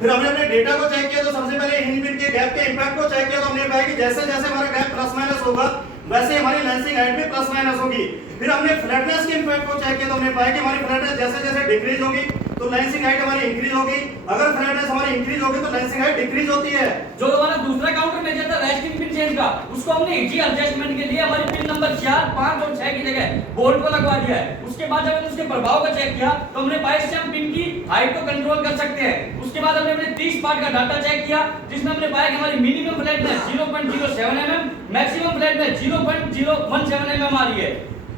फिर हमने अपने डेटा को चेक किया तो सबसे पहले हिंज पिन के गैप के इंपैक्ट को चेक किया तो हमने पाया कि जैसे जैसे हमारा गैप प्लस माइनस होगा वैसे हमारी लेंसिंग हाइट भी प्लस माइनस होगी। फिर हमने फ्लैटनेस के इंपैक्ट को चेक किया तो हमने पाया कि हमारी फ्लैटनेस जैसे जैसे डिक्रीज होगी तो लेंसिंग हाइट हमारी इंक्रीज होगी, अगर फ्लैटनेस हमारी इंक्रीज होगी तो लेंसिंग हाइट डिक्रीज होती है। जो हमारा दूसरा काउंटर मेजर था रेस्टिंग पिन चेंज का, उसको हमने इजी एडजस्टमेंट के लिए हमारी पिन नंबर 4, 5 और 6 की जगह बोल्ट को लगवा दिया है। उसके बाद जब हमने उसके प्रभाव को चेक किया तो हमने पाया इससे हम पिन की हाइट को कंट्रोल कर सकते हैं। उसके बाद हमने अपने 30 पार्ट का डाटा चेक किया जिसमें हमने पाया कि हमारी minimum flatness 0.07 mm, maximum flatness 0.017 mm आ रही है।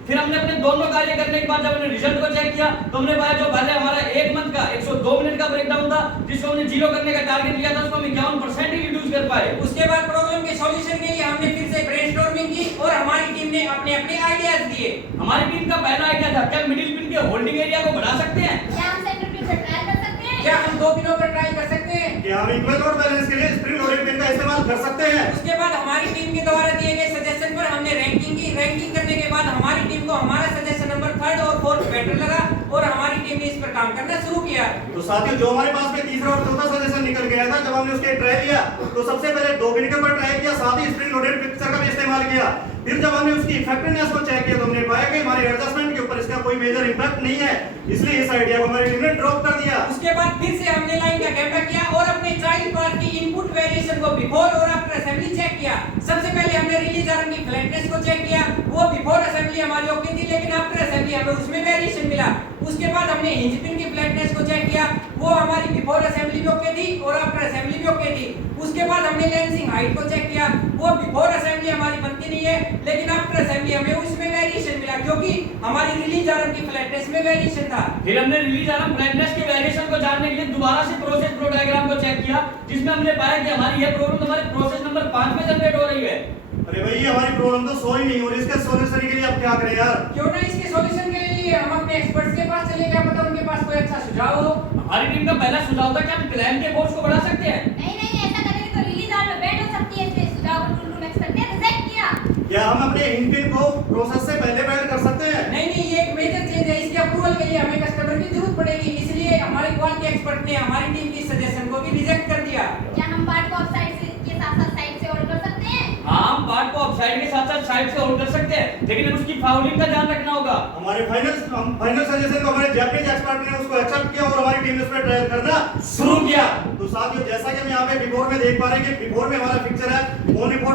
फिर हमने अपने दोनों कार्य करने के बाद जब हमने रिजल्ट को चेक किया तो हमने पाया जो पहले हमारा 1 मंथ का 102 मिनट का ब्रेकडाउन था जिसको हमने 0 करने का टारगेट लिया था उसको हम 51% ही रिड्यूस कर पाए। उसके बाद प्रॉब्लम के सॉल्यूशन के लिए हमने फिर से ब्रेनस्टॉर्मिंग की और हमारी टीम ने अपने अपने आइडियाज दिए। हमारी टीम का पहला आइडिया था क्या मिडिल पिन के होल्डिंग एरिया को बढ़ा सकते हैं, क्या हम सेंटर पिन से ट्राई कर सकते हैं, क्या हम 2 पिनों पर ट्राई कर सकते हैं, क्या हम इक्वल लोड बैलेंस के लिए स्प्रिंग लोडेड पिन का इस्तेमाल कर सकते हैं। उसके बाद हमारी टीम के द्वारा दिए गए सजेशन पर हमने रैंकिंग की। रैंकिंग करने के बाद हमारी टीम को हमारा सजेशन नंबर 3rd और 4th बेटर लगा और हमारी टीम ने इस पर काम करना शुरू किया। तो साथियों जो हमारे पास में तीसरा और चौथा सजेशन निकल गया था जब हमने उसके ट्राई लिया तो सबसे पहले 2 पिन के ऊपर ट्राई किया, साथ ही स्प्रिंग लोडेड पिक्चर का भी इस्तेमाल किया। फिर जब हमने उसकी इफेक्टिवनेस को चेक किया तो हमने पाया कि हमारी एडजस्टमेंट के ऊपर इसका कोई मेजर इंपैक्ट नहीं है, इसलिए इस आइडिया को हमारी टीम ने ड्रॉप कर दिया। उसके बाद फिर से हमने लाइन का डेटा किया और अपने चाइल्ड पार्ट की इनपुट वेरिएशन को बिफोर और आफ्टर असेंबली चेक किया। सबसे पहले हमने रिलीज आर्म की फ्लैटनेस को चेक किया, वो बिफोर असेंबली हमारी ओके थी लेकिन आफ्टर असेंबली हमें उसमें वेरिएशन मिला। उसके बाद हमने हिंज पिन की फ्लैटनेस को चेक किया, वो हमारी बिफोर असेंबली भी ओके थी और आफ्टर असेंबली भी ओके थी। उसके बाद हमने लेंसिंग हाइट को चेक किया, वो बिफोर असेंबली हमारी बनती नहीं है लेकिन आफ्टर असेंबली हमें उसमें वेरिएशन मिला क्योंकि हमारी रिलीज आर्म की फ्लैटनेस में वेरिएशन था। फिर हमने रिलीज आर्म फ्लैटनेस के वेरिएशन को जानने के लिए दोबारा से प्रोसेस फ्लो डायग्राम को चेक किया जिसमें हमने पाया कि हमारी ये प्रॉब्लम हमारे प्रोसेस नंबर 5 में जनरेट हो रही है। अरे भाई ये हमारी प्रॉब्लम तो सॉल्व ही नहीं हो रही, इसके सॉल्यूशन के लिए आप क्या करें यार। क्यों ना इसके सॉल्यूशन के लिए हम अपने एक्सपर्ट्स के पास चले, क्या पता उनके पास कोई अच्छा सुझाव हो। हमारी टीम का पहला सुझाव था कि हम क्लैम के फोर्स को बढ़ा सकते हैं। नहीं नहीं ऐसा करेंगे तो रिलीज आर्म में बैंड हो सकती है, इसलिए सुझाव को टूल रूम एक्सपर्ट ने रिजेक्ट किया। क्या हम अपने हिंज पिन को प्रोसेस से पहले बैड कर सकते हैं? नहीं ये एक मेजर चेंज है, इसके अप्रूवल के लिए हमें कस्टमर की जरूरत पड़ेगी, इसलिए हमारे क्वालिटी एक्सपर्ट ने हमारी टीम की सजेशन को भी रिजेक्ट कर दिया। क्या हम पार्ट को ऑफसाइड से के साथ-साथ साइड से होल्ड कर सकते हैं? हाँ, हम पार्ट को अपसाइड के साथ-साथ साइड से होल्ड कर सकते हैं लेकिन उसकी फाउलिंग का ध्यान रखना होगा। हमारे फाइनल सजेशन को हमारे जापानीज एक्सपर्ट ने उसको एक्सेप्ट किया और हमारी टीम ने उस पर ट्रायल करना शुरू किया। तो साथियों जैसा कि हम यहाँ पे बिफोर में देख पा रहे हैं कि बिफोर में हमारा पिक्चर है ओनली फॉर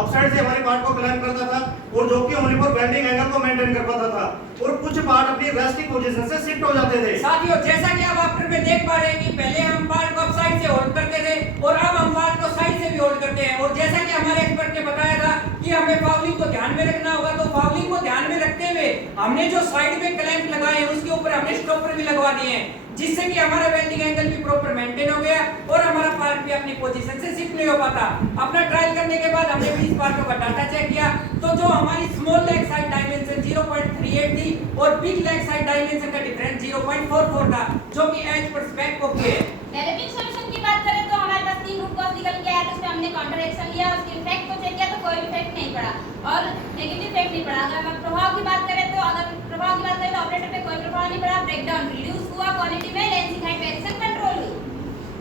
अपसाइड से हमारी पार्ट को क्लाइम करता था और जो कि ओनली फॉर बेंडिंग एंगल को मेंटेन कर पाता था और कुछ पार्ट अपनी रेस्टिंग पोजीशन से शिफ्ट हो जाते थे। साथियों जैसा कि आप आफ्टर में देख पा रहे हैं कि पहले हम पार्ट को अपसाइड से होल्ड करते थे और अब हम पार्ट को साइड से भी होल्ड करते हैं और जैसा कि हमारे एक्सपर्ट ने बताया था कि हमें फाउलिंग को ध्यान में रखना होगा, तो फाउलिंग को ध्यान में रखते हुए हमने जो साइड में क्लैंप लगाए हैं उसके ऊपर हमने स्टॉपर भी लगवा दिए हैं जिससे कि हमारा वेल्डिंग एंगल भी प्रॉपर मेंटेन हो गया और हमारा पार्ट भी अपनी पोजीशन से शिफ्ट नहीं हो पाता। अपना ट्रायल करने के बाद हमने 20 पार्टों का डाटा चेक किया तो जो हमारी स्मॉल लेग साइड डायमेंशन 0.38 थी और बिग लेग साइड डायमेंशन का डिफरेंस 0.44 था जो कि एज पर स्पेक ओके है। डेरिवेटिव सॉल्यूशन की बात करें तो हमारे पास 3 रूट कॉज निकल के आया, तो उसमें हमने काउंटर एक्शन लिया, उसके इफेक्ट को चेक किया तो कोई इफेक्ट नहीं पड़ा और नेगेटिव इफेक्ट नहीं पड़ा। अगर हम प्रभाव की बात करें तो ऑपरेटर पे कोई प्रभाव नहीं पड़ा, ब्रेकडाउन रिड्यूस हुआ, क्वालिटी में लेंसिंग हाइट वेरिएशन कंट्रोल हुई।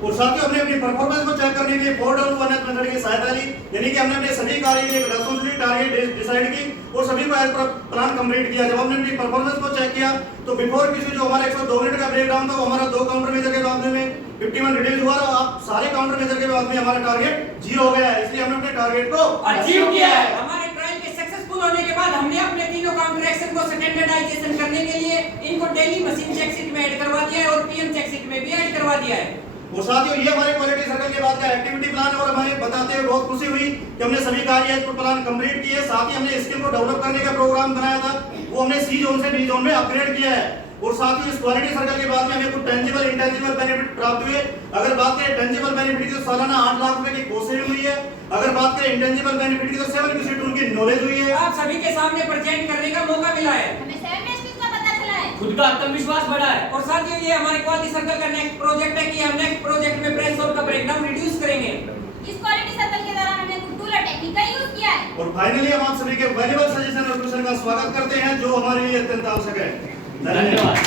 और साथियों हमने अपनी परफॉर्मेंस को चेक करने के लिए 4W1H मेथड की सहायता ली, यानी कि हमने अपने सभी कार्य के लिए रेस्पॉन्सिबिलिटी टारगेट डिसाइड की और सभी को एज पर प्लान कंप्लीट किया। जब हमने अपनी परफॉर्मेंस को चेक किया तो बिफोर किसी जो हमारा 102 मिनट का ब्रेकडाउन था वो हमारा 2 काउंटर मेजर के बाद में 51 रिड्यूस हुआ और अब सारे काउंटर मेजर के बाद में हमारा टारगेट 0 हो गया है, इसलिए हमने अपने टारगेट को अचीव किया है। हमारे ट्रायल के सक्सेसफुल होने के बाद हमने अपने तीनों काउंटर एक्शन को स्टैंडर्डाइजेशन करने के लिए इनको डेली मशीन चेक शीट में ऐड करवा दिया है और पीएम चेक शीट में भी ऐड करवा दिया है। और साथियों ये हमारे क्वालिटी सर्कल के बाद का एक्टिविटी प्लान और हमें बताते हुए बहुत खुशी हुई कि हमने सभी कार्य एज पर प्लान कंप्लीट किए। साथ ही हमने स्किल को डेवलप करने का प्रोग्राम बनाया था, वो हमने सी जोन से डी जोन में अपग्रेड किया है। और साथ ही इस क्वालिटी सर्कल के बाद में हमें कुछ टेंजिबल इंटेंजिबल बेनिफिट प्राप्त हुए। अगर बात करें टेंजिबल बेनिफिट की तो सालाना 8 लाख रुपए की कोर्स सेविंग हुई है। अगर बात करें इंटेंजिबल बेनिफिट की तो 7 यूनिट उनकी नॉलेज हुई है। आप सभी के सामने प्रेजेंट करने का मौका मिला है, हमें 7 स्किल्स का पता चला है, खुद का आत्मविश्वास बढ़ा है। और साथियों ये हमारे क्वालिटी सर्कल का नेक्स्ट प्रोजेक्ट है कि हम नेक्स्ट प्रोजेक्ट में प्रेस और का ब्रेकडाउन रिड्यूस करेंगे। इस क्वालिटी सर्कल के दौरान हमने कुछ टूल और टेक्निक का यूज किया है। और फाइनली हम आप सभी के वैल्यूएबल सजेशन और क्वेश्चन का स्वागत करते हैं जो हमारे लिए अत्यंत आवश्यक है। धन्यवाद।